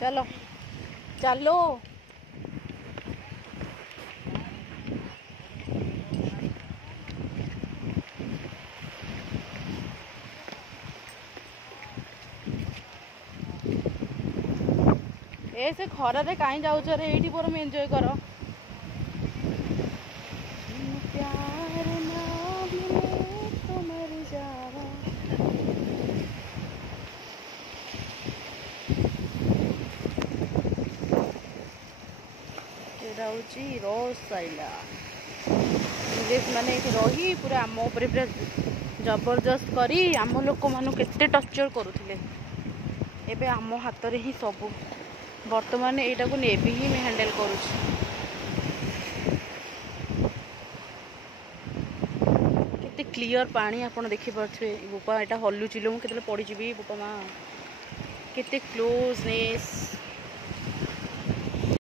चलो चलो से खरा रे कहीं जाऊच रे एठी पर में एंजॉय कर प्यार ना मिले तो मर जावा रोसाइला माने रही पूरा आम उपर पूरा जबरदस्त करी आम लोक मान केते टर्चर करुले एबे आम हाथ रे ही सब बर्तमान एटा को नेवी ही मैं हैंडल करुछि केते क्लियर पानी आपण देखि परछे बोपा एटा हल्लु चिलो मु केतले पड़ी जिबी बोपा मां केते क्लोजनेस